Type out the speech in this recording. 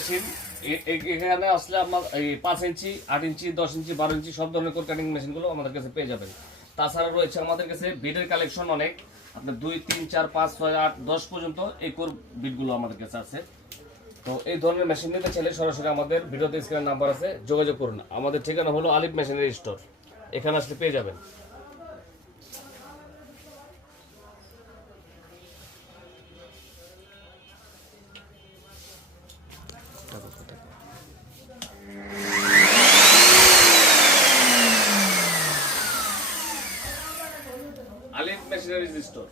Machine. এখানে আসলে আপনার এই 5 ইঞ্চি, 8 ইঞ্চি, 10 ইঞ্চি, 12 ইঞ্চি সব ধরনের কোর কাটিং মেশিনগুলো আমাদের কাছে পেয়ে যাবেন। তাছাড়া রয়েছে আমাদের কাছে বিটের কালেকশন অনেক, আপনার 2, 3, 4, 5, 6, 8, 10 পর্যন্ত এই কোর বিটগুলো আমাদের কাছে আছে। তো এই ধরনের মেশিন নিতে চাইলে সরাসরি আমাদের ভিডিওতে স্ক্রিনের নাম্বার আছে, যোগাযোগ করুন। আমাদের ঠিকানা হলো আলিফ মেশিনারি স্টোর, এখানে আসলে পেয়ে যাবেন। আলিফ মেশিনারি স্টোর।